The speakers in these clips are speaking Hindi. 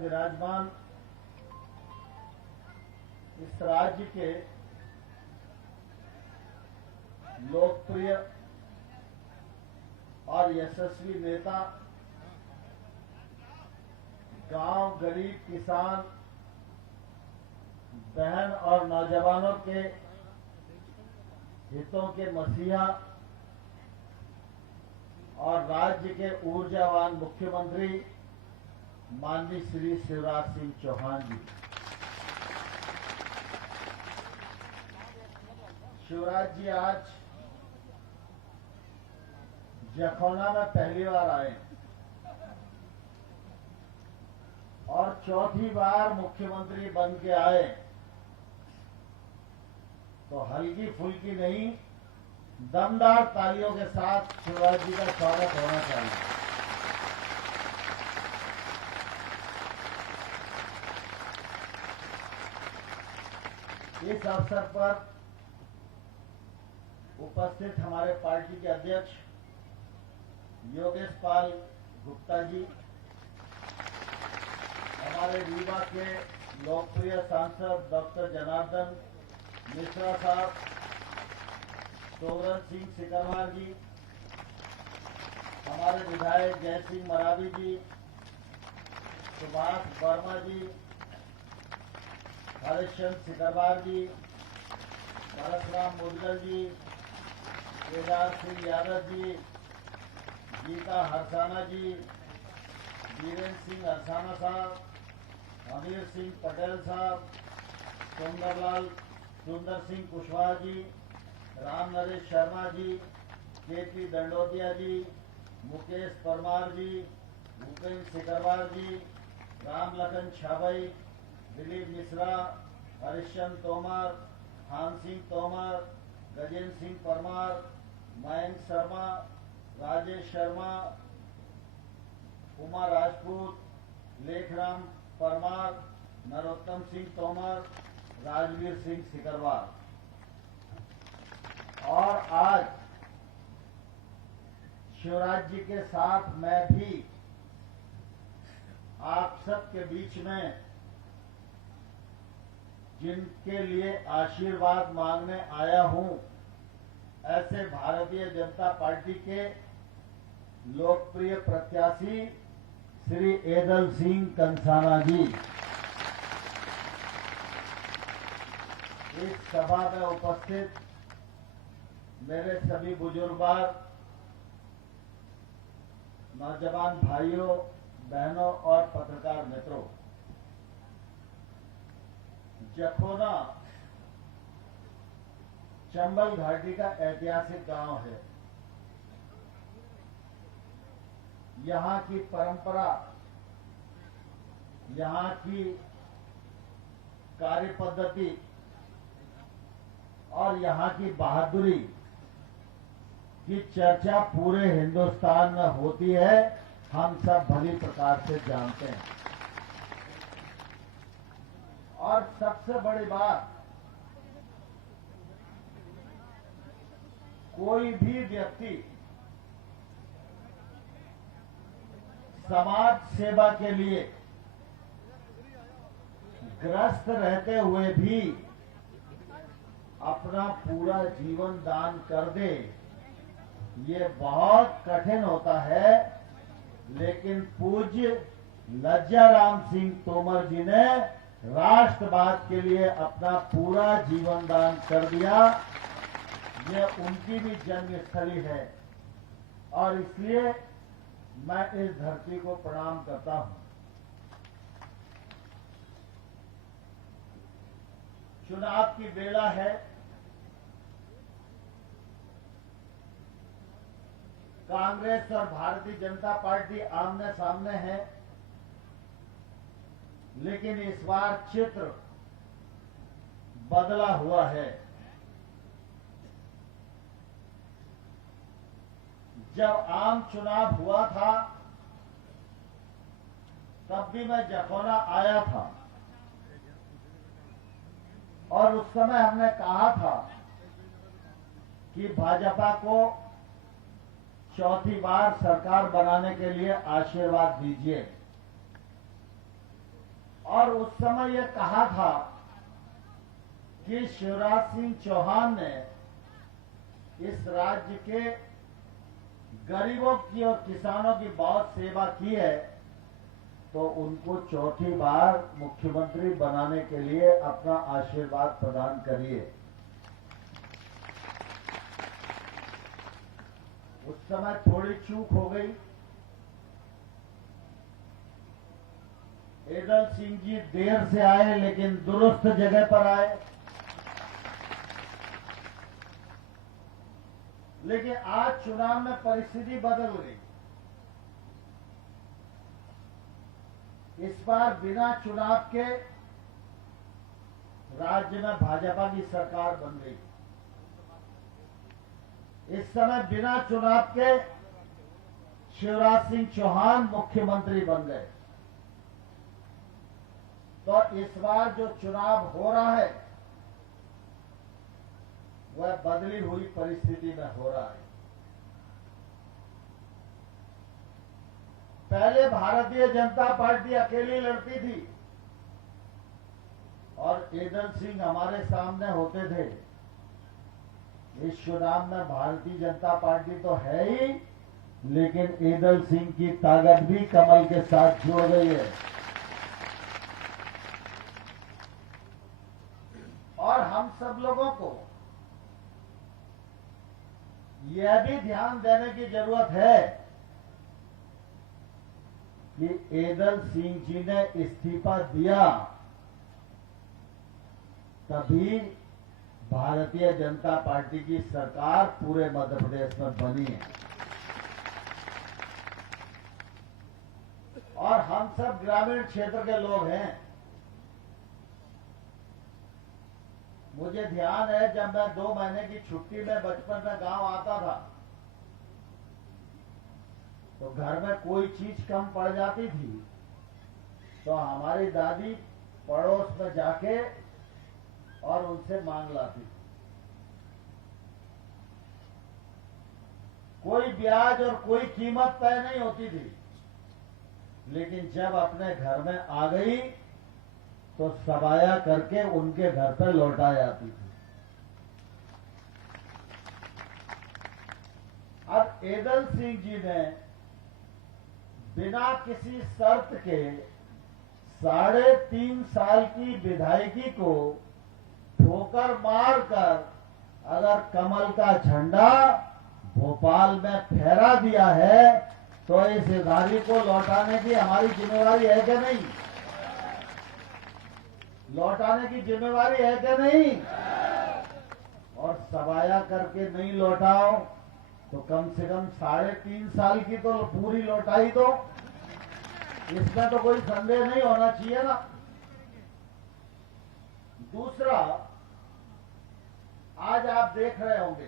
विराजमान इस राज्य के लोकप्रिय और यशस्वी नेता, गांव, गरीब, किसान, बहन और नौजवानों के हितों के मसीहा और राज्य के ऊर्जावान मुख्यमंत्री माननीय श्री शिवराज सिंह चौहान जी। शिवराज जी आज जखौना में पहली बार आए और चौथी बार मुख्यमंत्री बन के आए, तो हल्की फुल्की नहीं, दमदार तालियों के साथ शिवराज जी का स्वागत होना चाहिए। इस अवसर पर उपस्थित हमारे पार्टी के अध्यक्ष योगेश पाल गुप्ता जी, हमारे रीवा के लोकप्रिय सांसद डॉक्टर जनार्दन मिश्रा साहब, सोवरन सिंह सिकरवार जी, हमारे विधायक जय सिंह मरावी जी, सुभाष वर्मा जी, हरिश्चंद्र सिकरवार जी, परशुराम मुदगल जी, केदार सिंह यादव जी, गीता हरसाना जी, वीरेंद्र सिंह हरसाना साहब, अमीर सिंह पटेल साहब, सुंदर सिंह कुशवाहा जी, राम नरेश शर्मा जी, केपी दंडोतिया जी, मुकेश परमार जी, भूपेन्द्र सिकरवार जी, राम लखन छाबई, दिलीप मिश्रा, हरिश्चंद्र तोमर, खान सिंह तोमर, गजेंद्र सिंह परमार, मयंक शर्मा, राजेश शर्मा, उमा राजपूत, लेखराम परमार, नरोत्तम सिंह तोमर, राजवीर सिंह सिकरवार। और आज शिवराज जी के साथ मैं भी आप सबके बीच में जिनके लिए आशीर्वाद मांगने आया हूं, ऐसे भारतीय जनता पार्टी के लोकप्रिय प्रत्याशी श्री एदल सिंह कंसाना जी। इस सभा में उपस्थित मेरे सभी बुजुर्गवार, नौजवान भाइयों, बहनों और पत्रकार मित्रों, जखौना चंबल घाटी का ऐतिहासिक गांव है। यहाँ की परंपरा, यहाँ की कार्य पद्धति और यहाँ की बहादुरी की चर्चा पूरे हिंदुस्तान में होती है, हम सब भली प्रकार से जानते हैं। और सबसे बड़ी बात, कोई भी व्यक्ति समाज सेवा के लिए ग्रस्त रहते हुए भी अपना पूरा जीवन दान कर दे, ये बहुत कठिन होता है। लेकिन पूज्य लज्जाराम सिंह तोमर जी ने राष्ट्रवाद के लिए अपना पूरा जीवन दान कर दिया। ये उनकी भी जन्मस्थली है और इसलिए मैं इस धरती को प्रणाम करता हूं। चुनाव की बेला है, कांग्रेस और भारतीय जनता पार्टी आमने सामने है, लेकिन इस बार चित्र बदला हुआ है। जब आम चुनाव हुआ था तब भी मैं जखौना आया था और उस समय हमने कहा था कि भाजपा को चौथी बार सरकार बनाने के लिए आशीर्वाद दीजिए। और उस समय यह कहा था कि शिवराज सिंह चौहान ने इस राज्य के गरीबों की और किसानों की बहुत सेवा की है, तो उनको चौथी बार मुख्यमंत्री बनाने के लिए अपना आशीर्वाद प्रदान करिए। उस समय थोड़ी चूक हो गई। एदल सिंह जी देर से आए लेकिन दुरुस्त जगह पर आए। लेकिन आज चुनाव में परिस्थिति बदल गई। इस बार बिना चुनाव के राज्य में भाजपा की सरकार बन गई। इस समय बिना चुनाव के शिवराज सिंह चौहान मुख्यमंत्री बन गए। तो इस बार जो चुनाव हो रहा है वह बदली हुई परिस्थिति में हो रहा है। पहले भारतीय जनता पार्टी अकेली लड़ती थी और एदल सिंह हमारे सामने होते थे। इस चुनाव में भारतीय जनता पार्टी तो है ही, लेकिन एदल सिंह की ताकत भी कमल के साथ जुड़ गई है। और हम सब लोगों को यह भी ध्यान देने की जरूरत है कि एदल सिंह जी ने इस्तीफा दिया तभी भारतीय जनता पार्टी की सरकार पूरे मध्य प्रदेश में बनी है। और हम सब ग्रामीण क्षेत्र के लोग हैं। मुझे ध्यान है जब मैं 2 महीने की छुट्टी में बचपन में गांव आता था तो घर में कोई चीज कम पड़ जाती थी तो हमारी दादी पड़ोस में जाके और उनसे मांग लाती थी। कोई ब्याज और कोई कीमत तय नहीं होती थी, लेकिन जब अपने घर में आ गई तो सबाया करके उनके घर पर लौटा जाती थी। अब एदल सिंह जी ने बिना किसी शर्त के 3.5 साल की विधायकी को ठोकर मारकर अगर कमल का झंडा भोपाल में फहरा दिया है तो इस इदारे को लौटाने की हमारी जिम्मेवारी है क्या नहीं? लौटाने की जिम्मेवारी है क्या नहीं? और सबाया करके नहीं लौटाओ तो कम से कम 3.5 साल की तो पूरी लौटाई दो। इसमें तो कोई संदेह नहीं होना चाहिए ना। दूसरा, आज आप देख रहे होंगे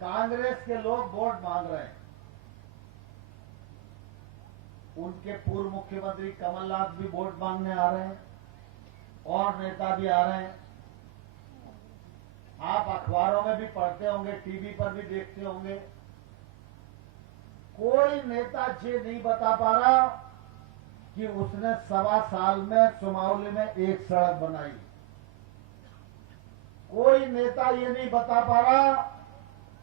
कांग्रेस के लोग वोट मांग रहे हैं। उनके पूर्व मुख्यमंत्री कमलनाथ भी वोट मांगने आ रहे हैं और नेता भी आ रहे हैं। आप अखबारों में भी पढ़ते होंगे, टीवी पर भी देखते होंगे। कोई नेता ये नहीं बता पा रहा कि उसने 1.25 साल में सुमावली में एक सड़क बनाई। कोई नेता ये नहीं बता पा रहा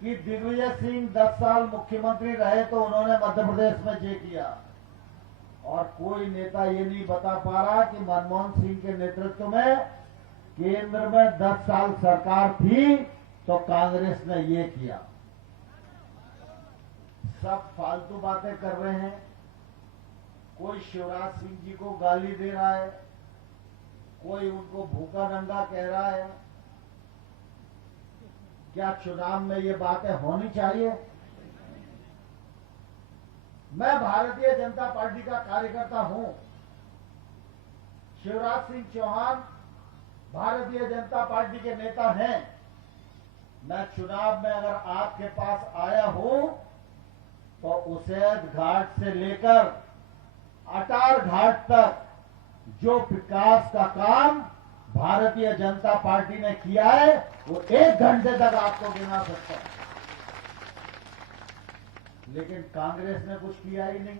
कि दिग्विजय सिंह 10 साल मुख्यमंत्री रहे तो उन्होंने मध्य प्रदेश में ये किया। और कोई नेता ये नहीं बता पा रहा कि मनमोहन सिंह के नेतृत्व में केंद्र में 10 साल सरकार थी तो कांग्रेस ने ये किया। सब फालतू बातें कर रहे हैं। कोई शिवराज सिंह जी को गाली दे रहा है, कोई उनको भूखा नंगा कह रहा है। क्या चुनाव में ये बातें होनी चाहिए? मैं भारतीय जनता पार्टी का कार्यकर्ता हूं। शिवराज सिंह चौहान भारतीय जनता पार्टी के नेता हैं। मैं चुनाव में अगर आपके पास आया हूं तो उसेद घाट से लेकर अटार घाट तक जो विकास का काम भारतीय जनता पार्टी ने किया है वो 1 घंटे तक आपको गिना सकता है। लेकिन कांग्रेस ने कुछ किया ही नहीं।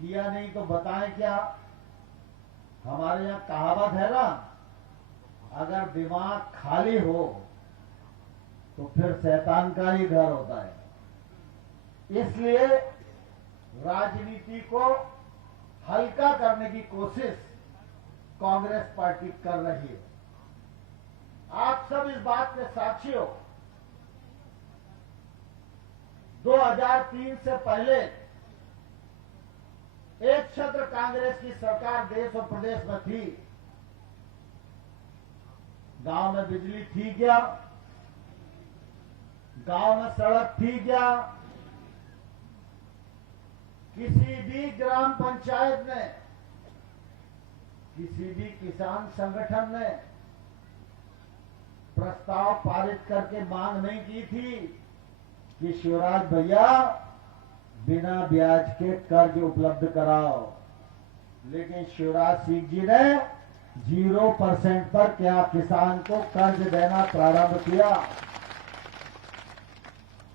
किया नहीं तो बताएं क्या। हमारे यहाँ कहावत है ना, अगर दिमाग खाली हो तो फिर शैतान का ही घर होता है। इसलिए राजनीति को हल्का करने की कोशिश कांग्रेस पार्टी कर रही है। आप सब इस बात के साक्षी हो। 2003 से पहले एक छत्र कांग्रेस की सरकार देश और प्रदेश में थी। गांव में बिजली थी क्या? गांव में सड़क थी क्या? किसी भी ग्राम पंचायत ने, किसी भी किसान संगठन ने प्रस्ताव पारित करके मांग नहीं की थी कि शिवराज भैया बिना ब्याज के कर्ज उपलब्ध कराओ। लेकिन शिवराज सिंह जी ने 0% पर क्या किसान को कर्ज देना प्रारंभ किया।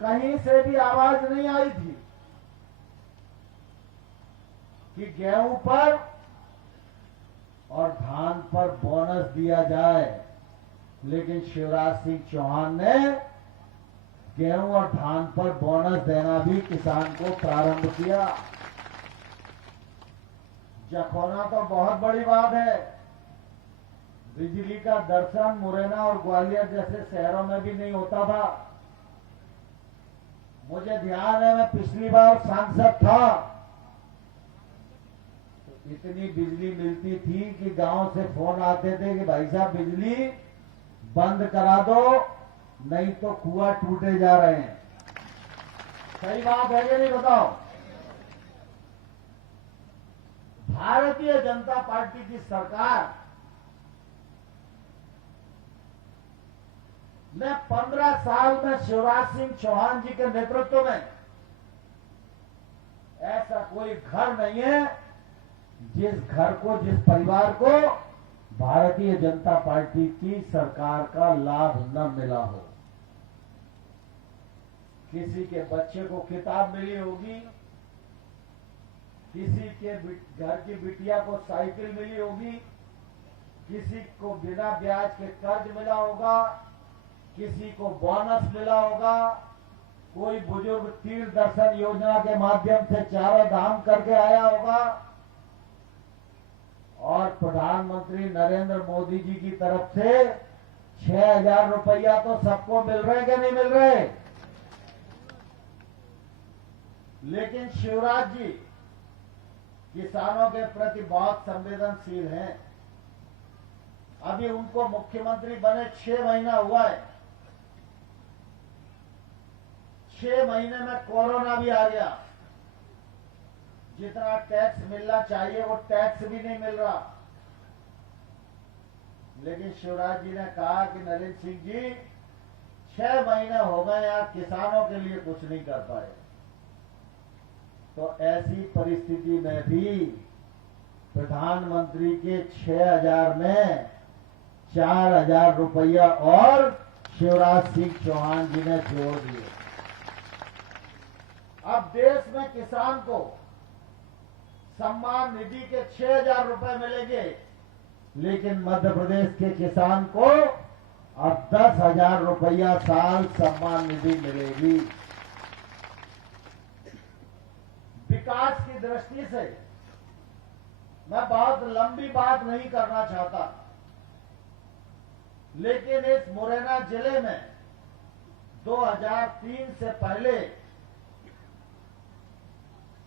कहीं से भी आवाज नहीं आई थी कि गेहूं पर और धान पर बोनस दिया जाए। लेकिन शिवराज सिंह चौहान ने गेहूं और धान पर बोनस देना भी किसान को प्रारंभ किया। जखौना तो बहुत बड़ी बात है। बिजली का दर्शन मुरैना और ग्वालियर जैसे शहरों में भी नहीं होता था। मुझे ध्यान है, मैं पिछली बार सांसद था तो इतनी बिजली मिलती थी कि गांव से फोन आते थे कि भाई साहब बिजली बंद करा दो, नहीं तो कुआं टूटे जा रहे हैं। सही बात है कि नहीं, बताओ। भारतीय जनता पार्टी की सरकार ने 15 साल में शिवराज सिंह चौहान जी के नेतृत्व में ऐसा कोई घर नहीं है जिस घर को, जिस परिवार को भारतीय जनता पार्टी की सरकार का लाभ न मिला हो। किसी के बच्चे को किताब मिली होगी, किसी के घर की बिटिया को साइकिल मिली होगी, किसी को बिना ब्याज के कर्ज मिला होगा, किसी को बोनस मिला होगा, कोई बुजुर्ग तीर्थ दर्शन योजना के माध्यम से चारों धाम करके आया होगा, और प्रधानमंत्री नरेंद्र मोदी जी की तरफ से 6,000 रुपया तो सबको मिल रहे कि नहीं मिल रहे। लेकिन शिवराज जी किसानों के प्रति बहुत संवेदनशील हैं। अभी उनको मुख्यमंत्री बने 6 महीना हुआ है। 6 महीने में कोरोना भी आ गया। जितना टैक्स मिलना चाहिए वो टैक्स भी नहीं मिल रहा। लेकिन शिवराज जी ने कहा कि नरेंद्र सिंह जी 6 महीने हो गए, आप किसानों के लिए कुछ नहीं कर पाए। तो ऐसी परिस्थिति में भी प्रधानमंत्री के 6,000 में 4,000 रुपया और शिवराज सिंह चौहान जी ने जोड़ दिए। अब देश में किसान को सम्मान निधि के 6,000 रुपए मिलेंगे, लेकिन मध्य प्रदेश के किसान को अब 10,000 रुपया साल सम्मान निधि मिलेगी। विकास की दृष्टि से मैं बहुत लंबी बात नहीं करना चाहता, लेकिन इस मुरैना जिले में 2003 से पहले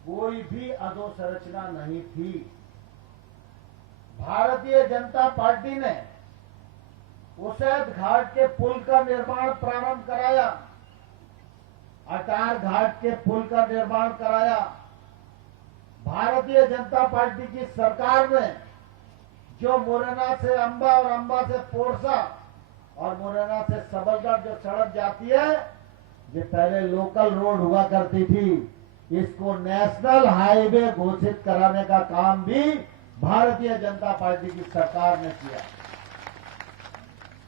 कोई भी अधोसंरचना नहीं थी। भारतीय जनता पार्टी ने उसैद घाट के पुल का निर्माण प्रारंभ कराया, अटार घाट के पुल का निर्माण कराया। भारतीय जनता पार्टी की सरकार ने जो मुरैना से अंबा और अंबा से पोरसा और मुरैना से सबलगढ़ जो सड़क जाती है, जो पहले लोकल रोड हुआ करती थी, इसको नेशनल हाईवे घोषित कराने का काम भी भारतीय जनता पार्टी की सरकार ने किया।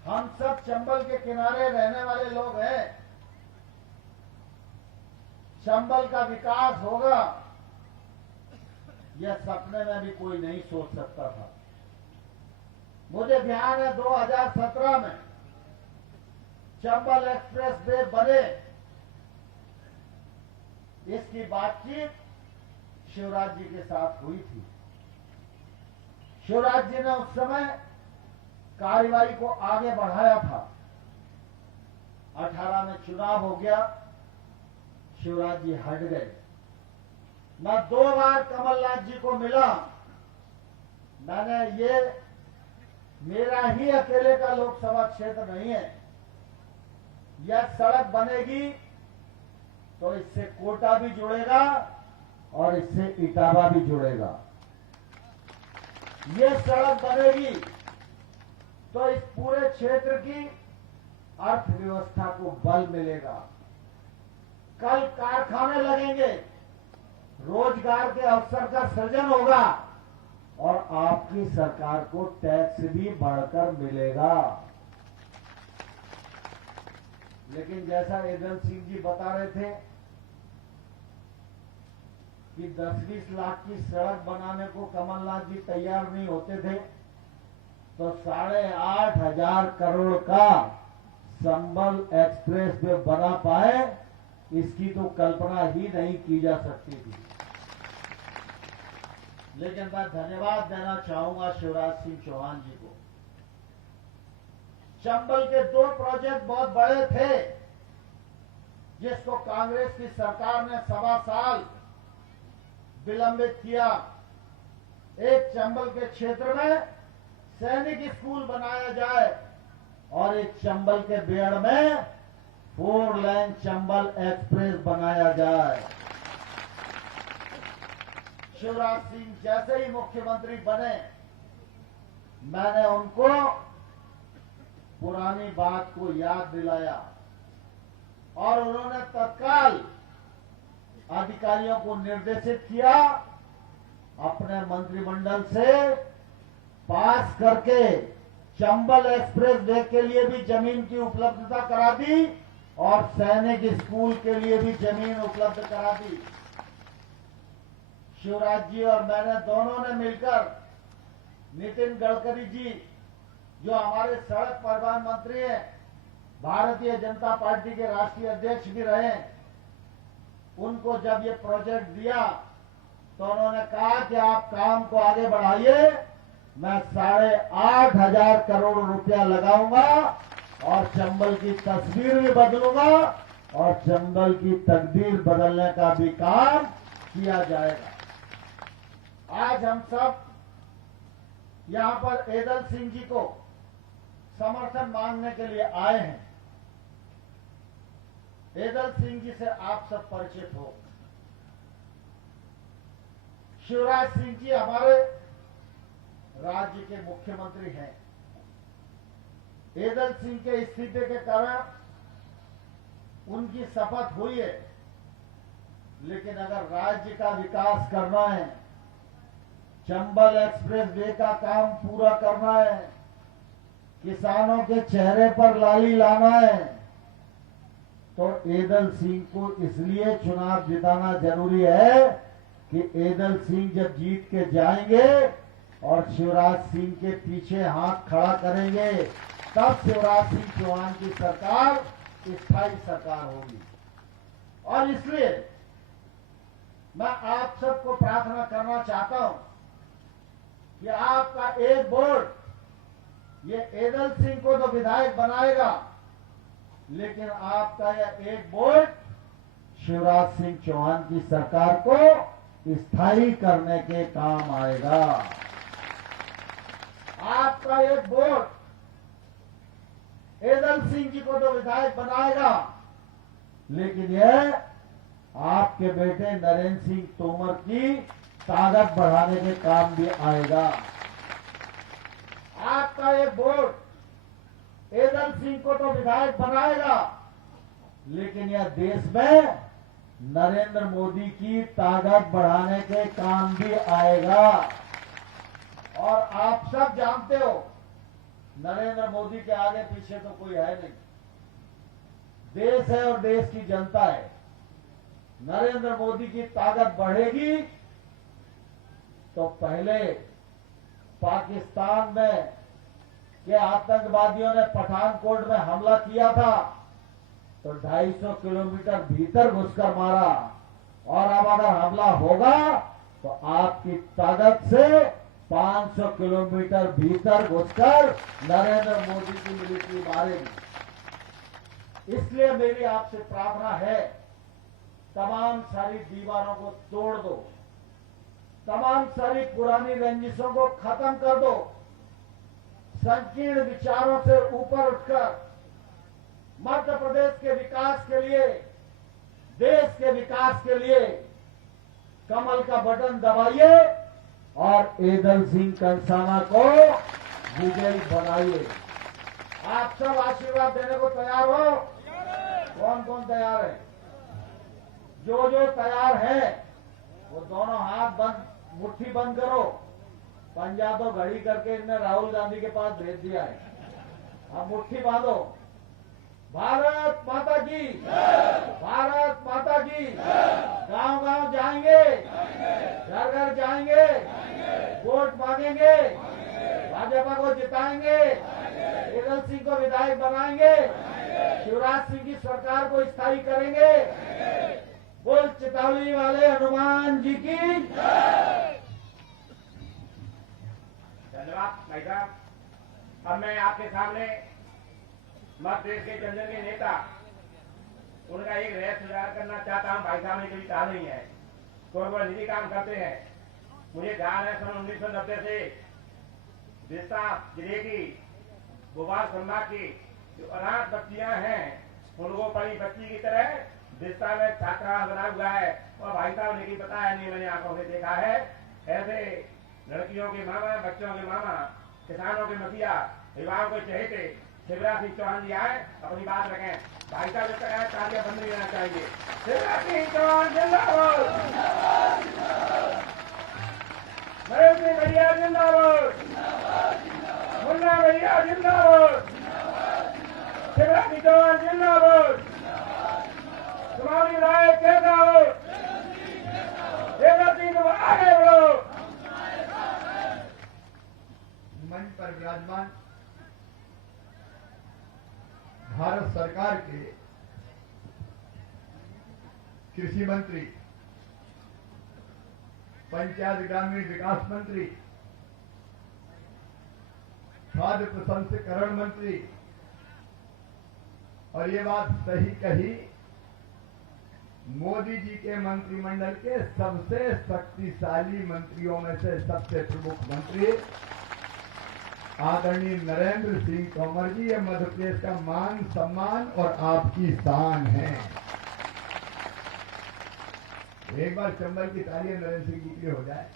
हम सब चंबल के किनारे रहने वाले लोग हैं। चंबल का विकास होगा यह सपने में भी कोई नहीं सोच सकता था। मुझे ध्यान है 2017 में चंबल एक्सप्रेस वे बने, इसकी बातचीत शिवराज जी के साथ हुई थी। शिवराज जी ने उस समय कार्यवाही को आगे बढ़ाया था। 18 में चुनाव हो गया, शिवराज जी हट गए। मैं 2 बार कमलनाथ जी को मिला। मैंने ये मेरा ही अकेले का लोकसभा क्षेत्र नहीं है। यह सड़क बनेगी तो इससे कोटा भी जुड़ेगा और इससे इटावा भी जुड़ेगा। ये सड़क बनेगी तो इस पूरे क्षेत्र की अर्थव्यवस्था को बल मिलेगा। कल कारखाने लगेंगे, रोजगार के अवसर का सृजन होगा और आपकी सरकार को टैक्स भी बढ़कर मिलेगा। लेकिन जैसा एदल सिंह जी बता रहे थे कि 10-20 लाख की सड़क बनाने को कमलनाथ जी तैयार नहीं होते थे, तो 8,500 करोड़ का संबल एक्सप्रेस वे बना पाए, इसकी तो कल्पना ही नहीं की जा सकती थी। लेकिन मैं धन्यवाद देना चाहूंगा शिवराज सिंह चौहान जी को। चंबल के 2 प्रोजेक्ट बहुत बड़े थे, जिसको कांग्रेस की सरकार ने 1.25 साल विलंबित किया। एक चंबल के क्षेत्र में सैनिक स्कूल बनाया जाए और एक चंबल के बेड़ में 4 लेन चंबल एक्सप्रेस बनाया जाए। शिवराज सिंह जैसे ही मुख्यमंत्री बने, मैंने उनको पुरानी बात को याद दिलाया और उन्होंने तत्काल अधिकारियों को निर्देशित किया, अपने मंत्रिमंडल से पास करके चंबल एक्सप्रेस वे के लिए भी जमीन की उपलब्धता करा दी और सैनिक स्कूल के लिए भी जमीन उपलब्ध करा दी। शिवराज जी और मैंने दोनों ने मिलकर, नितिन गडकरी जी जो हमारे सड़क परिवहन मंत्री हैं, भारतीय जनता पार्टी के राष्ट्रीय अध्यक्ष भी रहे, उनको जब ये प्रोजेक्ट दिया तो उन्होंने कहा कि आप काम को आगे बढ़ाइए, मैं 8,500 करोड़ रुपया लगाऊंगा और चंबल की तस्वीर भी बदलूंगा और चंबल की तकदीर बदलने का भी काम किया जाएगा। आज हम सब यहां पर एदल सिंह जी को समर्थन मांगने के लिए आए हैं। एदल सिंह जी से आप सब परिचित हो। शिवराज सिंह जी हमारे राज्य के मुख्यमंत्री हैं। एदल सिंह के इस्तीफे के कारण उनकी शपथ हुई है, लेकिन अगर राज्य का विकास करना है, चंबल एक्सप्रेस वे का काम पूरा करना है, किसानों के चेहरे पर लाली लाना है, तो एदल सिंह को इसलिए चुनाव जिताना जरूरी है कि एदल सिंह जब जीत के जाएंगे और शिवराज सिंह के पीछे हाथ खड़ा करेंगे, तब शिवराज सिंह चौहान की सरकार स्थायी सरकार होगी। और इसलिए मैं आप सबको प्रार्थना करना चाहता हूं कि आपका एक वोट ये एदल सिंह को तो विधायक बनाएगा, लेकिन आपका यह एक वोट शिवराज सिंह चौहान की सरकार को स्थायी करने के काम आएगा। आपका एक वोट एदल सिंह जी को तो विधायक बनाएगा, लेकिन यह आपके बेटे नरेंद्र सिंह तोमर की ताकत बढ़ाने के काम भी आएगा। आपका एक वोट एदल सिंह को तो विधायक बनाएगा, लेकिन यह देश में नरेंद्र मोदी की ताकत बढ़ाने के काम भी आएगा। और आप सब जानते हो, नरेंद्र मोदी के आगे पीछे तो कोई है नहीं। देश है और देश की जनता है। नरेंद्र मोदी की ताकत बढ़ेगी तो पहले पाकिस्तान में के आतंकवादियों ने पठानकोट में हमला किया था तो 250 किलोमीटर भीतर घुसकर मारा, और अब अगर हमला होगा तो आपकी ताकत से 500 किलोमीटर भीतर घुसकर नरेंद्र मोदी की मिलिट्री मारेगी। इसलिए मेरी आपसे प्रार्थना है, तमाम सारी दीवारों को तोड़ दो, तमाम सारी पुरानी रंजिशों को खत्म कर दो, संकीर्ण विचारों से ऊपर उठकर मध्य प्रदेश के विकास के लिए, देश के विकास के लिए कमल का बटन दबाइए और एदल सिंह कंसाना को विजयी बनाइए। आप सब आशीर्वाद देने को तैयार हो? कौन कौन तैयार है? जो जो तैयार है वो दोनों हाथ बंद, मुट्ठी बंद करो। पंजा तो घड़ी करके इनने राहुल गांधी के पास भेज दिया है, अब मुट्ठी बांधो। भारत माता की, भारत माता की। गांव गांव जाएंगे, घर घर जाएंगे, वोट मांगेंगे, भाजपा को जिताएंगे, एदल सिंह को विधायक बनाएंगे, शिवराज सिंह की सरकार को स्थायी करेंगे। बोल चितौली वाले हनुमान जी की। धन्यवाद भाई साहब। अब मैं आपके सामने मध्य प्रदेश के जन जन के नेता, उनका एक रहस्य उजागर करना चाहता हूं। भाई साहब ने कभी कहा नहीं है, कोई बड़ा निजी काम करते हैं। मुझे ध्यान है सन 1990 से विस्ता जिले की भोपाल संभाग की जो अनाथ बच्चियां हैं, उनको बड़ी बच्ची की तरह विस्ता में छात्रावास बना हुआ है। और भाई साहब ने पता है नहीं, मैंने आंखों से देखा है। ऐसे लड़कियों के मामा, बच्चों के मामा, किसानों के मसीहा, युवाओं के चहेते शिवराज सिंह चौहान जी आए, अपनी बात रखें। भाई साहब जब तक तालियां बंद नहीं रहना चाहिए। शिवराज सिंह चौहान जिंदाबाद, नरेंद्र सिंह भैया जिंदाबाद, मुन्ना भैया जिंदाबाद, शिवराज सिंह चौहान जिंदाबाद, तुम्हारी राय कैसा हो? शिवराज सिंह तुम आगे बढ़ो। मंच पर विराजमान भारत सरकार के कृषि मंत्री, पंचायत ग्रामीण विकास मंत्री, खाद्य प्रसंस्करण मंत्री, और ये बात सही कही, मोदी जी के मंत्रिमंडल के सबसे शक्तिशाली मंत्रियों में से सबसे प्रमुख मंत्री आदरणीय नरेंद्र सिंह तोमर जी। ये मध्य प्रदेश का मान, सम्मान और आपकी शान है। एक बार चंबल की तालियां नरेंद्र सिंह जी के लिए हो जाए।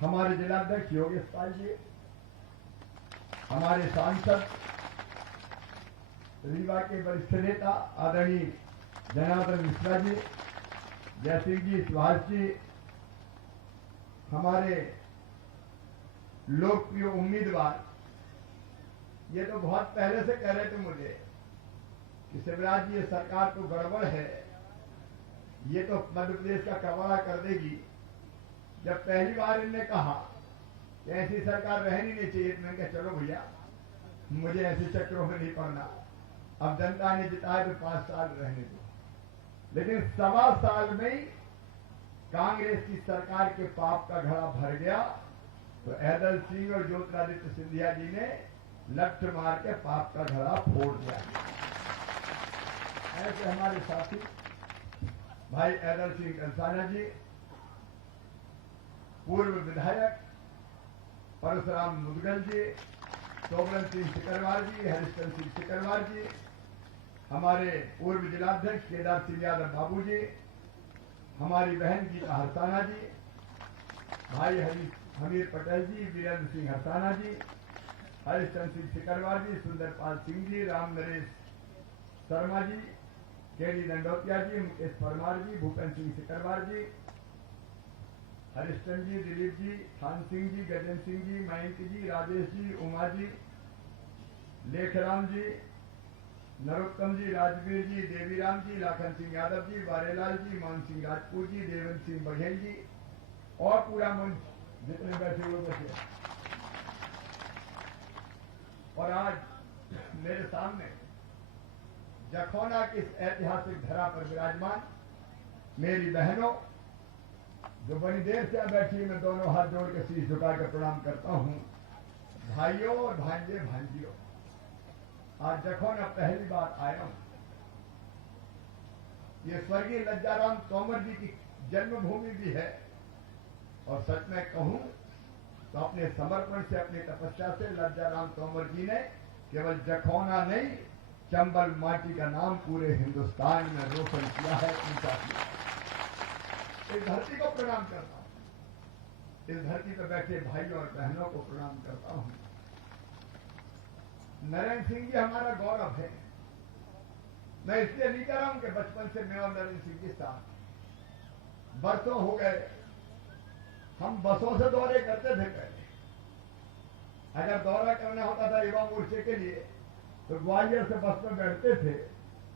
हमारे जिलाध्यक्ष योगेश पाल जी, हमारे सांसद रीवा के वरिष्ठ नेता आदरणीय जनार्दन मिश्रा जी, जयसिंह जी, सुभाष जी, हमारे लोकप्रिय उम्मीदवार, ये तो बहुत पहले से कह रहे थे मुझे कि शिवराज जी ये सरकार तो गड़बड़ है, ये तो मध्य प्रदेश का कबाड़ा कर देगी। जब पहली बार इनने कहा कि ऐसी सरकार रहनी नहीं चाहिए, मैंने कहा चलो भैया मुझे ऐसे चक्रों में नहीं पड़ना, अब जनता ने जिताया तो 5 साल रहने दो। लेकिन 1.25 साल में ही कांग्रेस की सरकार के पाप का घड़ा भर गया, तो एदल सिंह और ज्योतिरादित्य सिंधिया जी ने लठ मार के पाप का घड़ा फोड़ दिया। ऐसे हमारे साथी भाई एदल सिंह कंसाना जी, पूर्व विधायक परशुराम मुदगल जी, सोबरन सिंह सिकरवार जी, हरिश्चंद्र सिंह सिकरवार जी, हमारे पूर्व जिलाध्यक्ष केदार सिंह यादव बाबू जी, हमारी बहन गीता हरसाना जी, भाई हमीर पटेल जी, वीरेंद्र सिंह हरसाना जी, हरिश्चंद्र सिंह सिकरवार जी, सुंदरपाल सिंह जी, राम नरेश शर्मा जी, केडी दंडोतिया जी, मुकेश परमार जी, भूपेंद्र सिंह सिकरवार जी, हरिश्चंद्र जी, दिलीप जी, थान सिंह जी, गजेंद्र सिंह जी, मयंक जी, राजेश जी, उमा जी, लेखराम जी, नरोत्तम जी, राजवीर जी, देवीराम जी, लाखन सिंह यादव जी, बारेलाल जी, मान सिंह राजपूत जी, देवेंद्र सिंह बघेल जी और पूरा मंच जितने बैठे हुए बचे। और आज मेरे सामने जखौना की इस ऐतिहासिक धरा पर विराजमान मेरी बहनों, जो बड़ी देर से बैठी, मैं दोनों हाथ जोड़ के शीश झुकाकर प्रणाम करता हूं। भाइयों और भांजे भांजियों, आज जखौना पहली बार आया हूं। ये स्वर्गीय लज्जाराम तोमर जी की जन्मभूमि भी है और सच में कहूं तो अपने समर्पण से, अपनी तपस्या से लज्जाराम तोमर जी ने केवल जखौना नहीं, चंबल माटी का नाम पूरे हिंदुस्तान में रोशन किया है, ऊंचा किया। इस धरती को प्रणाम करता हूं, इस धरती पर बैठे भाइयों और बहनों को प्रणाम करता हूं। नरेंद्र सिंह जी हमारा गौरव है। मैं इसलिए नहीं कह रहा हूं कि बचपन से मैं और नरेंद्र सिंह जी साथ बरसों हो गए। हम बसों से दौरे करते थे पहले। अगर दौरा करना होता था युवा मोर्चे के लिए तो ग्वालियर से बस में बैठते थे।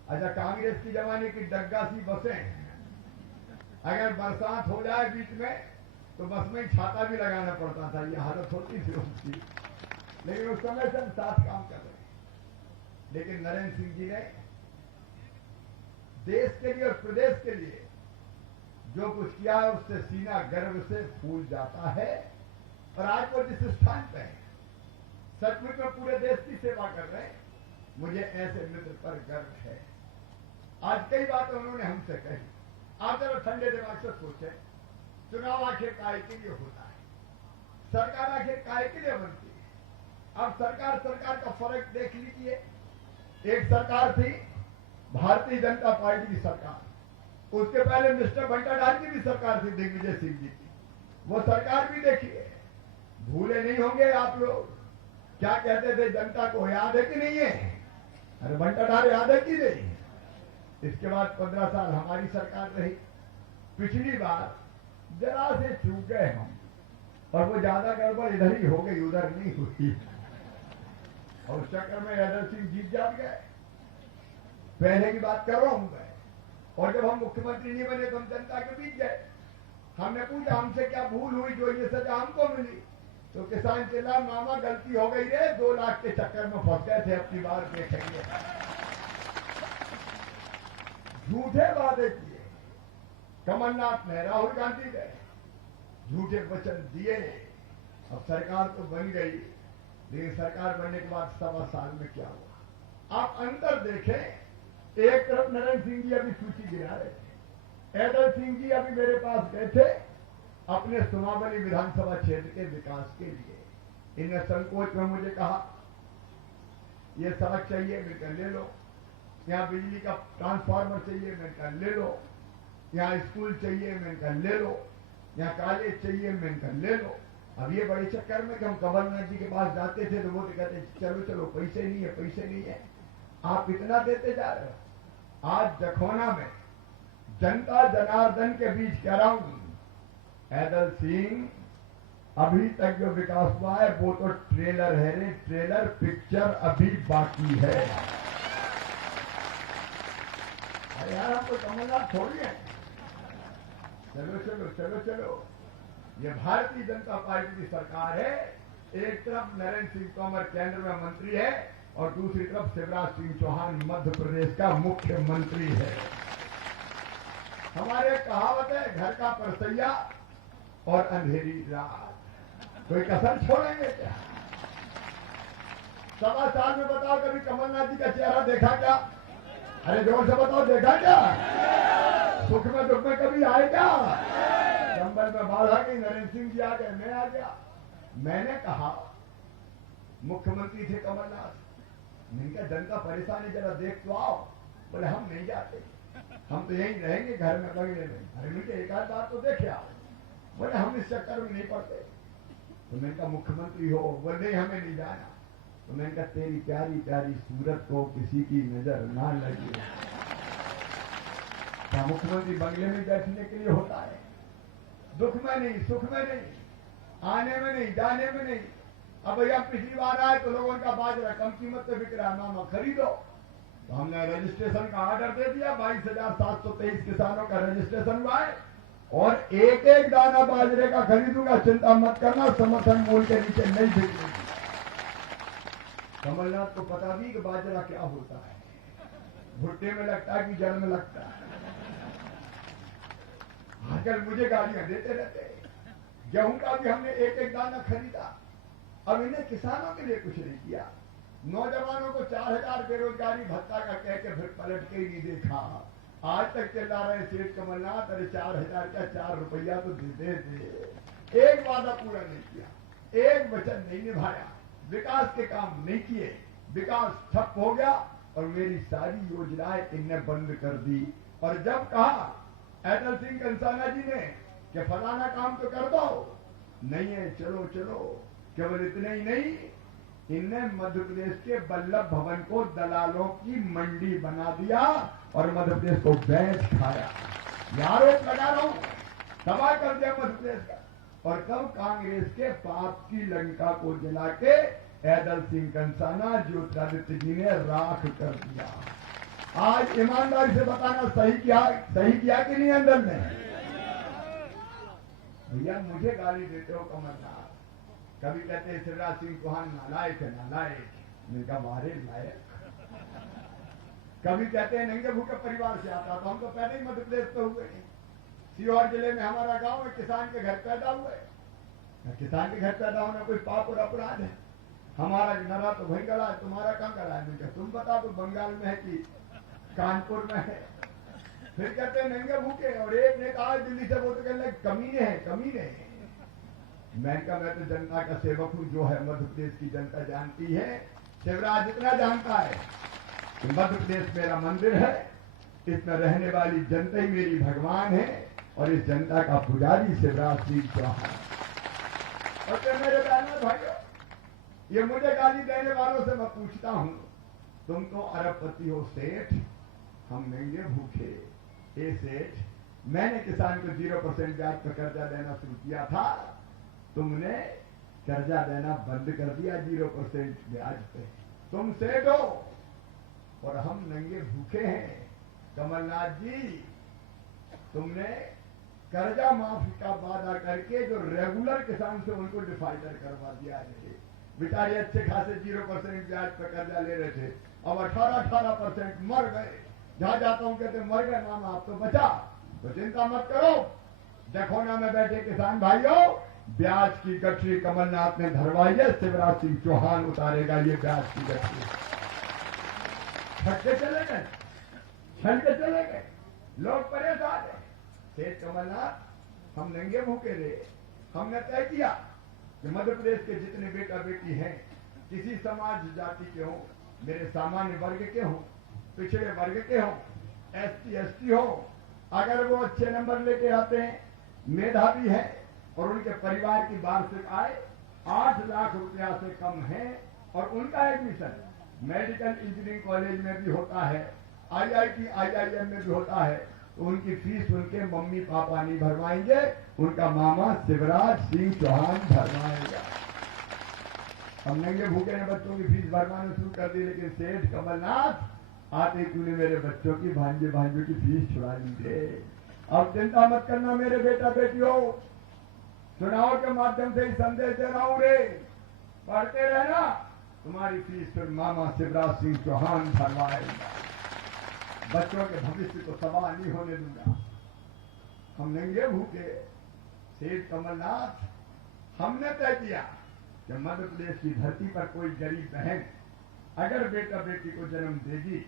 अच्छा, कांग्रेस की जमाने की डग्गा सी बसें, अगर बरसात हो जाए बीच में तो बस में छाता भी लगाना पड़ता था। ये हालत होती थी उसकी, लेकिन उस समय से हम साथ काम कर रहे हैं। लेकिन नरेंद्र सिंह जी ने देश के लिए और प्रदेश के लिए जो कुछ किया है उससे सीना गर्व से फूल जाता है। और आज वो जिस स्थान पे है, सचमुच में पूरे देश की सेवा कर रहे हैं। मुझे ऐसे मित्र पर गर्व है। आज कई बातें उन्होंने हमसे कही। आप जरा ठंडे दिमाग से सोचें, चुनाव आखिर काय के लिए होता है, सरकार आखिर काय के लिए बनती है। अब सरकार का फर्क देख लीजिए। एक सरकार थी भारतीय जनता पार्टी की सरकार, उसके पहले मिस्टर बंटाडाल की भी सरकार थी, दिग्विजय सिंह जी की। वो सरकार भी देखिए, भूले नहीं होंगे आप लोग। क्या कहते थे, जनता को याद है कि नहीं है? अरे बंटाडाल याद है कि नहीं? इसके बाद 15 साल हमारी सरकार रही। पिछली बार जरा से चूक गए हम, और वो ज्यादा गड़बड़ इधर ही हो गई, उधर नहीं हुई। और उस चक्कर में हैदर सिंह जीत जात गए। पहले की बात कर रहा हूं मैं। और जब हम मुख्यमंत्री नहीं बने तो हम जनता के बीच गए। हमने पूछा हमसे क्या भूल हुई जो ये सजा हमको मिली? तो किसान चिल्ला, मामा गलती हो गई रे, 2 लाख के चक्कर में फंस गए थे, अपनी बार देखेंगे। झूठे वादे किए कमलनाथ ने, राहुल गांधी गए, झूठे वचन दिए। अब सरकार तो बन गई, लेकिन सरकार बनने के बाद 1.25 साल में क्या हुआ आप अंदर देखें। एक तरफ नरेंद्र सिंह जी अभी सूची गिरा रहे थे, हैदर सिंह जी अभी मेरे पास गए थे अपने सुमावली विधानसभा क्षेत्र के विकास के लिए। इनने संकोच में मुझे कहा, ये सड़क चाहिए, मिलकर ले लो। यहाँ बिजली का ट्रांसफार्मर चाहिए, मिलकर ले लो। यहाँ स्कूल चाहिए, मिलकर ले लो। यहाँ कॉलेज चाहिए, मिलकर ले लो। अब ये बड़े चक्कर में कि हम कमलनाथ जी के पास जाते थे तो वो तो कहते चलो चलो, पैसे नहीं है, पैसे नहीं है। आप इतना देते जा रहे हो। आज जखौना में जनता जनार्दन के बीच कह रहा हूं, हैदर सिंह अभी तक जो विकास हुआ है वो तो ट्रेलर है रे, ट्रेलर, पिक्चर अभी बाकी है। अरे यार, आपको कमलनाथ थोड़ी है। चलो चलो चलो चलो, ये भारतीय जनता पार्टी की सरकार है। एक तरफ नरेंद्र सिंह तोमर केंद्र में मंत्री है और दूसरी तरफ शिवराज सिंह चौहान मध्य प्रदेश का मुख्यमंत्री है। हमारे कहावत है, घर का परसैया और अंधेरी रात, कोई कसर छोड़ेंगे क्या? 1.25 साल में बताओ कभी कमलनाथ जी का चेहरा देखा क्या? अरे जोर से बताओ, देखा क्या? सुख में दुख में कभी आए क्या? चंबल में बाढ़ आ गई, नरेंद्र सिंह जी आ गए, मैं आ गया। मैंने कहा, मुख्यमंत्री थे कमलनाथ, मैंने कहा जनता परेशान है, जरा देख तो आओ। बोले हम नहीं जाते, हम तो यहीं रहेंगे घर में बगले में। अरे मुझे एक आध बात तो देखे आओ। बोले हम इस चक्कर में नहीं पड़ते। तो मैंने कहा मुख्यमंत्री हो? बोले नहीं, हमें नहीं जाना। तो मैंने कहा तेरी प्यारी प्यारी सूरत को किसी की नजर ना लगे। क्या मुख्यमंत्री बंगले में बैठने के लिए होता है? दुख में नहीं, सुख में नहीं, आने में नहीं, जाने में नहीं। अब भैया पिछली बार आए तो लोगों का बाजरा कम कीमत पे बिक रहा है, मामा खरीदो। तो हमने रजिस्ट्रेशन का ऑर्डर दे दिया, 22,723 किसानों का रजिस्ट्रेशन हुआ है और एक एक दाना बाजरे का खरीदूंगा, चिंता मत करना, समर्थन मूल्य के नीचे नहीं बिकेगी। कमलनाथ को पता भी कि बाजरा क्या होता है, भुट्टे में लगता है कि जड़ में लगता है। आजकल मुझे गालियां देते रहते। गेहूं का भी हमने एक एक दाना खरीदा। अब इन्हें किसानों के लिए कुछ नहीं किया। नौजवानों को 4,000 बेरोजगारी भत्ता का कह के फिर पलट के ही नहीं देखा। आज तक चिल्ला रहे सेठ कमलनाथ, अरे 4,000 का 4 रुपया तो दे दे। एक वादा पूरा नहीं किया, एक वचन नहीं निभाया, विकास के काम नहीं किए, विकास ठप हो गया और मेरी सारी योजनाएं इनने बंद कर दी। और जब कहा अटल सिंह कंसाना जी ने कि फलाना काम तो कर दो, नहीं है, चलो चलो, केवल इतने ही नहीं, इनने मध्य प्रदेश के वल्लभ भवन को दलालों की मंडी बना दिया और मध्य प्रदेश को बेच खाया। आरोप लगा रहा हूं, तबाह कर दिया मध्य प्रदेश का। और तब कांग्रेस के पाप की लंका को जला के अटल सिंह कंसाना, ज्योतिरादित्य जी ने राख कर दिया। आज ईमानदारी से बताना सही किया कि नहीं अंदर में? भैया मुझे गाली देते हो कमलनाथ, कभी कहते हैं शिवराज सिंह चौहान नालायक है, नालायक, मैंने कहा मारे लायक। कभी कहते हैं नंगे भूखे परिवार से आता, तो हम तो पहले ही मध्य प्रदेश पे हुए। सीहोर जिले में हमारा गांव है, किसान के घर पैदा हुए। किसान के घर पैदा होना कोई पाप और अपराध है? हमारा गला तो वही गला है, तुम्हारा कहाँ गला है? तुम बता दो बंगाल में है कि कानपुर में है। फिर कहते हैं नंगे भूखे, और एक ने कहा दिल्ली से वोट करने कमीने हैं, कमीने हैं। मैं तो जनता का सेवक हूं, जो है मध्य प्रदेश की जनता जानती है। शिवराज इतना जानता है कि मध्य प्रदेश मेरा मंदिर है, इसमें रहने वाली जनता ही मेरी भगवान है और इस जनता का पुजारी शिवराज सिंह चौहान। और तो मेरे बहनों भाइयों, ये मुझे गाली देने वालों से मैं पूछता हूं, तुम तो अरबपति हो सेठ, हम नंगे भूखे। ए सेठ, मैंने किसान को 0% ब्याज पर कर्जा देना शुरू किया था, तुमने कर्जा देना बंद कर दिया 0% ब्याज पे। तुम सेठ हो और हम नंगे भूखे हैं। कमलनाथ जी, तुमने कर्जा माफी का वादा करके जो रेगुलर किसान से उनको डिफाल्टर करवा दिया है। बेचारे अच्छे खासे 0% ब्याज पर कर्जा ले रहे थे, अब 18% मर गए। जहां जाता हूं कहते मर गए मामा, आप तो बचा। तो चिंता मत करो, देखोना में बैठे किसान भाइयों, ब्याज की गठरी कमलनाथ ने धरवाई है, शिवराज सिंह चौहान उतारेगा ये ब्याज की गठरी। छटके चले गए, छटके चले गए, लोग परेशान है। सेठ कमलनाथ, हम नंगे भूखे रहे, हमने तय किया कि मध्य प्रदेश के जितने बेटा बेटी हैं, किसी समाज जाति के हों, मेरे सामान्य वर्ग के हों, पिछड़े वर्ग के हों, ST हो, अगर वो अच्छे नंबर लेके आते हैं, मेधावी हैं और उनके परिवार की वार्षिक आय 8 लाख रुपया से कम है और उनका एडमिशन मेडिकल इंजीनियरिंग कॉलेज में भी होता है, IIT IIM में भी होता है, तो उनकी फीस उनके मम्मी पापा नहीं भरवाएंगे, उनका मामा शिवराज सिंह चौहान भरवाएगा। हम नंगे भूखे ने बच्चों की फीस भरवाना शुरू कर दी, लेकिन सेठ कमलनाथ आते तूने मेरे बच्चों की भांजे भांजों की फीस छुड़ा ली थे। अब चिंता मत करना मेरे बेटा बेटियों, चुनाव के माध्यम से ही संदेश दे रहा हूं रे, पढ़ते रहना, तुम्हारी फीस फिर मामा शिवराज सिंह चौहान भरवाएगा। बच्चों के भविष्य को तबाह नहीं होने दूंगा। हम नंगे भूखे सेठ कमलनाथ, हमने तय किया कि मध्य प्रदेश की धरती पर कोई गरीब बहन अगर बेटा बेटी को जन्म देगी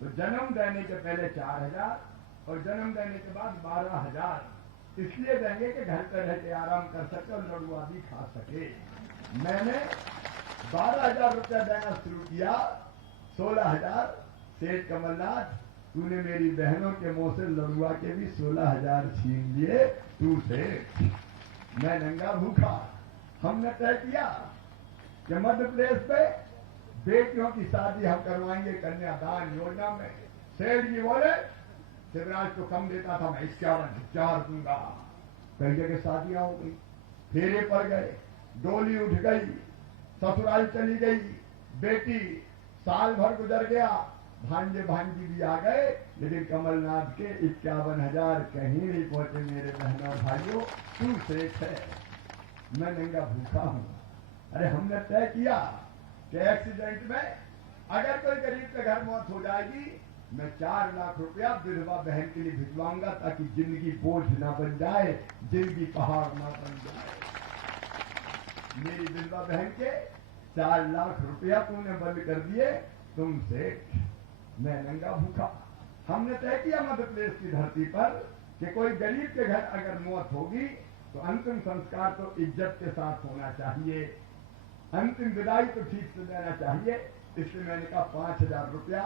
तो जन्म देने के पहले 4,000 और जन्म देने के बाद 12,000 इसलिए देंगे कि घर पर रह के आराम कर सके और लड़ुआ भी खा सके। मैंने 12,000 रुपया देना शुरू किया, 16,000। सेठ कमलनाथ, तूने मेरी बहनों के मुंह से लड़ुआ के भी 16,000 छीन लिए, तू सेठ, मैं नंगा भूखा। हमने तय किया कि मध्य प्रदेश पे बेटियों की शादी हम करवाएंगे कन्यादान योजना में। सेठ जी बोले शिवराज को कम देता था, मैं 51,000 दूंगा। कई जगह शादियां हो गई, फेरे पड़ गए, डोली उठ गई, ससुराल चली गई बेटी, साल भर गुजर गया, भांजे भांजी भी आ गए, लेकिन कमलनाथ के 51,000 कहीं नहीं पहुंचे। मेरे बहनों और भाइयों, तू सेठ है, मैं नंगा भूखा हूं। अरे हमने तय किया कि एक्सीडेंट में अगर कोई गरीब के घर मौत हो जाएगी, मैं 4 लाख रुपया विधवा बहन के लिए भिजवाऊंगा, ताकि जिंदगी बोझ ना बन जाए, जिंदगी पहाड़ ना बन जाए। मेरी विधवा बहन के 4 लाख रुपया तूने बंद कर दिए, तुम सेठ, मैं नंगा भूखा। हमने तय किया मध्य प्रदेश की धरती पर कि कोई गरीब के घर अगर मौत होगी तो अंतिम संस्कार तो इज्जत के साथ होना चाहिए, अंतिम विदाई तो ठीक से देना चाहिए। इसलिए मैंने कहा 5,000 रुपया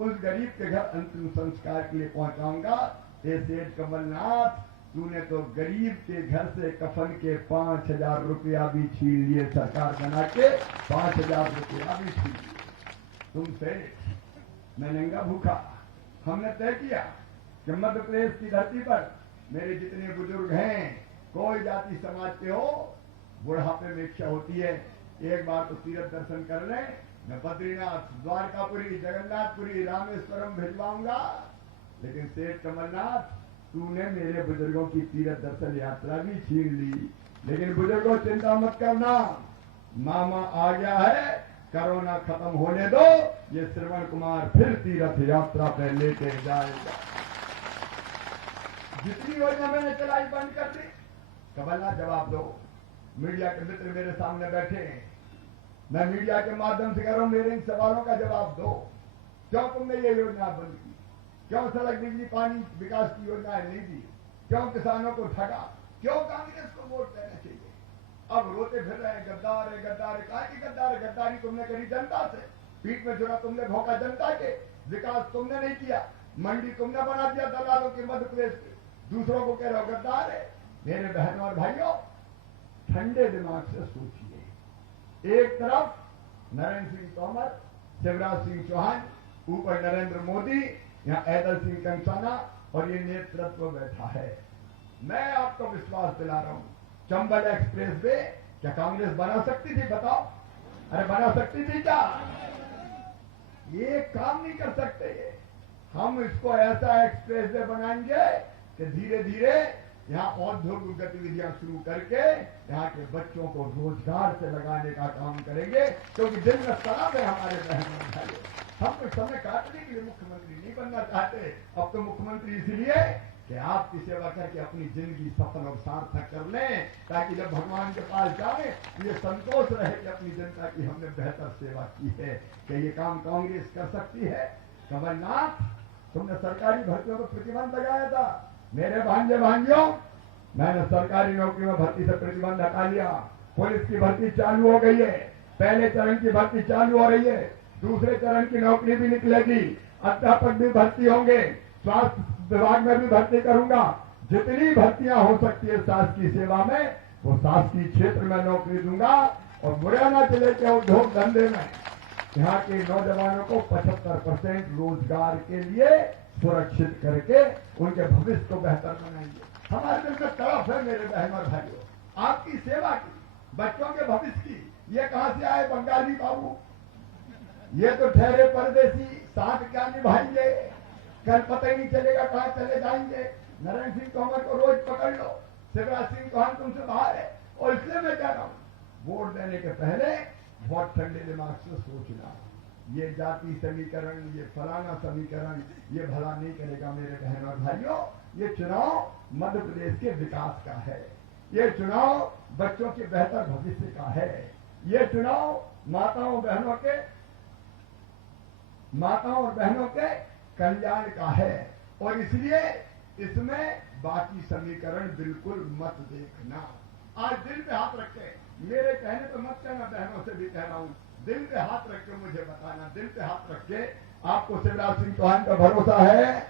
उस गरीब के घर अंतिम संस्कार के लिए पहुंचाऊंगा। ये सेठ कमलनाथ, तूने तो गरीब के घर से कफन के 5,000 रुपया भी छीन लिए, सरकार बना के 5,000 रुपया भी छीन लिए। तुम सेठ, मैं नंगा भूखा। हमने तय किया कि मध्य प्रदेश की धरती पर मेरे जितने बुजुर्ग हैं, कोई जाति समाज के हो, बुढ़ापे में इच्छा होती है एक बार तो तीर्थ दर्शन कर लें, मैं बद्रीनाथ, द्वारकापुरी, जगन्नाथपुरी, रामेश्वरम भिजवाऊंगा। लेकिन सेठ कमलनाथ, तूने मेरे बुजुर्गों की तीर्थ दर्शन यात्रा भी छीन ली। लेकिन बुजुर्गों, चिंता मत करना, मामा आ गया है, कोरोना खत्म होने दो, ये श्रवण कुमार फिर तीर्थ यात्रा पे लेके जाएगा। जितनी योजना मैंने चलाई बंद कर दी। कमलनाथ जवाब दो। मीडिया के मित्र मेरे सामने बैठे हैं, मैं मीडिया के माध्यम से कह रहा हूं, मेरे इन सवालों का जवाब दो। क्यों तुमने ये योजना बंद की? क्यों सड़क, बिजली, पानी, विकास की योजनाएं नहीं दी? क्यों किसानों को ठगा? क्यों कांग्रेस को वोट देना चाहिए? अब रोते फिर रहे हैं, गद्दार है, गद्दार है। कहा कि गद्दार है? गद्दारी तुमने करी जनता से, पीठ में जुड़ा तुमने भोंका जनता के, विकास तुमने नहीं किया, मंडी तुमने बना दिया दलालों के मध्य प्रदेश के, दूसरों को कह रहे हो गद्दार है। मेरे बहनों और भाइयों, ठंडे दिमाग से सोचिए। एक तरफ नरेंद्र सिंह तोमर, शिवराज सिंह चौहान, ऊपर नरेंद्र मोदी, यहाँ ऐदल सिंह कंसाना और ये नेतृत्व बैठा है। मैं आपको विश्वास दिला रहा हूं, चंबल एक्सप्रेस वे क्या कांग्रेस बना सकती थी? बताओ, अरे बना सकती थी क्या? ये काम नहीं कर सकते। हम इसको ऐसा एक्सप्रेस वे बनाएंगे कि धीरे धीरे यहाँ औद्योगिक गतिविधियां शुरू करके यहाँ के बच्चों को रोजगार से लगाने का काम करेंगे, क्योंकि दिल में तलब है हमारे बहनों भाइयों। हम कुछ समय काटने के लिए मुख्यमंत्री नहीं बनना चाहते। अब तो मुख्यमंत्री इसलिए कि आपकी सेवा करके अपनी जिंदगी सफल और सार्थक कर लें, ताकि जब भगवान के पास जाए ये संतोष रहे कि अपनी जनता की हमने बेहतर सेवा की है। कि ये काम कांग्रेस कर सकती है? कमलनाथ, तुमने सरकारी भर्तियों पर प्रतिबंध लगाया था। मेरे भांजे भांजियों, मैंने सरकारी नौकरी में भर्ती से प्रतिबंध हटा लिया। पुलिस की भर्ती चालू हो गई है, पहले चरण की भर्ती चालू हो रही है, दूसरे चरण की नौकरी भी निकलेगी, अध्यापक भी भर्ती होंगे, स्वास्थ्य विभाग में भी भर्ती करूंगा। जितनी भर्तियां हो सकती है शासकीय सेवा में, वो शासकीय क्षेत्र में नौकरी दूंगा। और मुरैना जिले के उद्योग धंधे में यहाँ के नौजवानों को 75% रोजगार के लिए सुरक्षित करके उनके भविष्य को बेहतर बनाएंगे। हमारे दिल में तड़प है मेरे बहनों और भाइयों, आपकी सेवा की, बच्चों के भविष्य की। ये कहां से आए बंगाली बाबू? ये तो ठहरे परदेसी, साथ क्या निभाएंगे? कल पता ही नहीं चलेगा कहां चले जाएंगे। नरेंद्र सिंह तोमर को रोज पकड़ लो, शिवराज सिंह चौहान तुमसे बाहर है। और इसलिए मैं कह रहा हूं, वोट देने के पहले बहुत ठंडे दिमाग से सोचना। ये जाति समीकरण, ये फलाना समीकरण, ये भला नहीं करेगा मेरे बहनों और भाइयों। ये चुनाव मध्य प्रदेश के विकास का है, ये चुनाव बच्चों के बेहतर भविष्य का है, ये चुनाव माताओं और बहनों के कल्याण का है। और इसलिए इसमें बाकी समीकरण बिल्कुल मत देखना। आज दिल पे हाथ रखे, मेरे कहने तो मत कहना, बहनों से भी कह रहा हूं, दिल पे हाथ रख के मुझे बताना, दिल पे हाथ रख के आपको शिवराज सिंह चौहान का भरोसा है?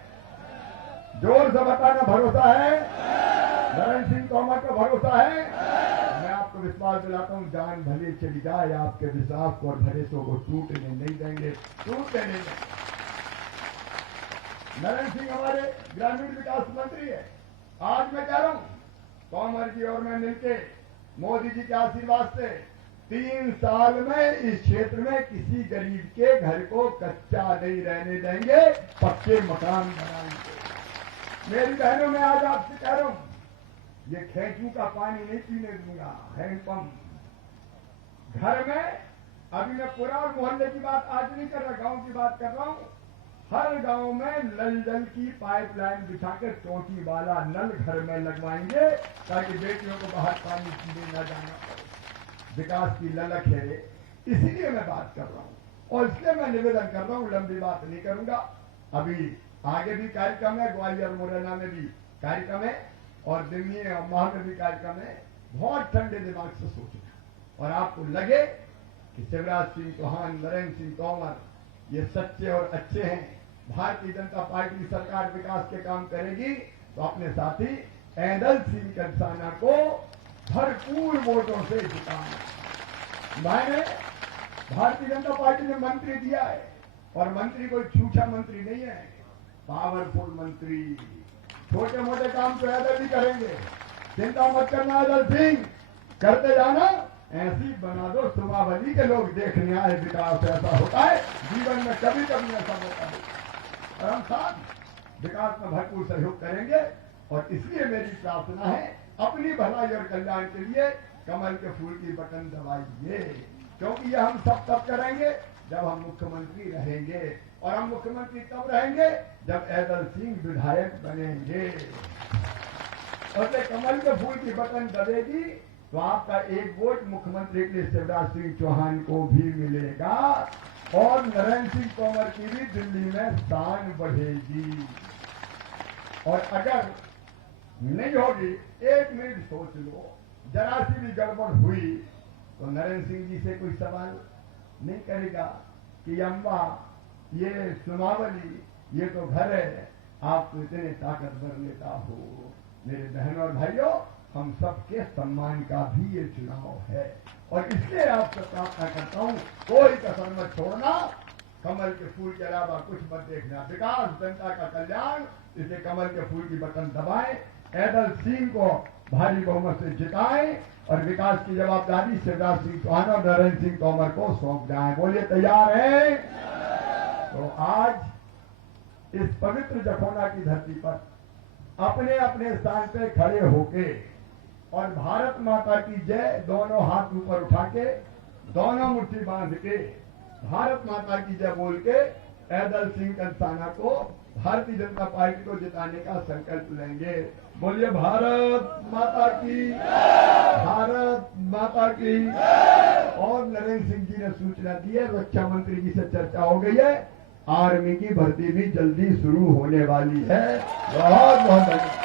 जोर से बताना, भरोसा है? नरेंद्र सिंह तोमर का भरोसा है? मैं आपको विश्वास दिलाता हूं, जान भले चली जाए, आपके विश्वास को और भरोसों को टूटने नहीं देंगे, टूटने नहीं देंगे। नरेंद्र सिंह हमारे ग्रामीण विकास मंत्री है। आज मैं कह रहा हूं, तोमर जी और मैं मिलके मोदी जी के आशीर्वाद से 3 साल में इस क्षेत्र में किसी गरीब के घर को कच्चा नहीं रहने देंगे, पक्के मकान बनाएंगे। मेरी बहनों, मैं आज आपसे कह रहा हूं, ये खेचू का पानी नहीं पीने दूंगा, हैंडपंप घर में। अभी मैं पूरा और मोहल्ले की बात आज नहीं कर रहा, गांव की बात कर रहा हूं। हर गांव में नल जल की पाइपलाइन बिछा के टोटी वाला नल घर में लगवाएंगे, ताकि बेटियों को बाहर पानी पीने न जाना पड़े। विकास की ललक है, इसीलिए मैं बात कर रहा हूं और इसलिए मैं निवेदन कर रहा हूं, लंबी बात नहीं करूंगा। अभी आगे भी कार्यक्रम है, ग्वालियर मुरैना में भी कार्यक्रम है और दिल्ली और माह में भी कार्यक्रम है। बहुत ठंडे दिमाग से सोचना और आपको लगे कि शिवराज सिंह चौहान, नरेंद्र सिंह तोमर ये सच्चे और अच्छे हैं, भारतीय जनता पार्टी सरकार विकास के काम करेगी, तो अपने साथी ऐदल सिंह कंसाना को भरपूर वोटों से जिताना। मैंने भारतीय जनता पार्टी ने मंत्री दिया है और मंत्री कोई छूछा मंत्री नहीं है, पावरफुल मंत्री। छोटे मोटे काम तो ऐदल ही करेंगे, चिंता मत करना ऐदल सिंह, करते जाना। ऐसी बना दो सुमावली के लोग देखने आए, विकास ऐसा होता है जीवन में, कभी कभी ऐसा होता है। और हम साथ विकास में भरपूर सहयोग करेंगे और इसलिए मेरी प्रार्थना है, अपनी भलाई और कल्याण के लिए कमल के फूल की बटन दबाइए, क्योंकि ये हम सब तब करेंगे जब हम मुख्यमंत्री रहेंगे और हम मुख्यमंत्री तब रहेंगे जब ऐदल सिंह विधायक बनेंगे। और जब कमल के फूल की बटन दबेगी तो आपका एक वोट मुख्यमंत्री के लिए शिवराज सिंह चौहान को भी मिलेगा और नरेंद्र सिंह तोमर की भी दिल्ली में शान बढ़ेगी। और अगर नहीं होगी, 1 मिनट सोच लो, जरा सी भी गड़बड़ हुई तो नरेंद्र सिंह जी से कोई सवाल नहीं करेगा कि अम्मा ये सुमावली, ये तो घर है, आप तो इतने ताकतवर नेता हो। मेरे बहनों और भाइयों, हम सबके सम्मान का भी ये चुनाव है और इसलिए आपसे प्रार्थना करता हूं, कोई कसर मत छोड़ना, कमल के फूल के अलावा कुछ मत देखना, विकास, जनता का कल्याण, इसे कमल के फूल की बटन दबाएं, ऐदल सिंह को भारी बहुमत से जिताएं और विकास की जवाबदारी शिवराज सिंह चौहान और नरेंद्र सिंह तोमर को सौंप जाए। बोलिए तैयार हैं? तो आज इस पवित्र जखौना की धरती पर अपने अपने स्थान पे खड़े होके और भारत माता की जय दोनों हाथ ऊपर उठा के, दोनों मुट्ठी बांध के भारत माता की जय बोल के ऐदल सिंह कंसाना को भारतीय जनता पार्टी को जिताने का संकल्प लेंगे। बोलिए भारत माता की, भारत माता की। और नरेंद्र सिंह जी ने सूचना दी है, रक्षा मंत्री जी से चर्चा हो गई है, आर्मी की भर्ती भी जल्दी शुरू होने वाली है। बहुत बहुत धन्यवाद।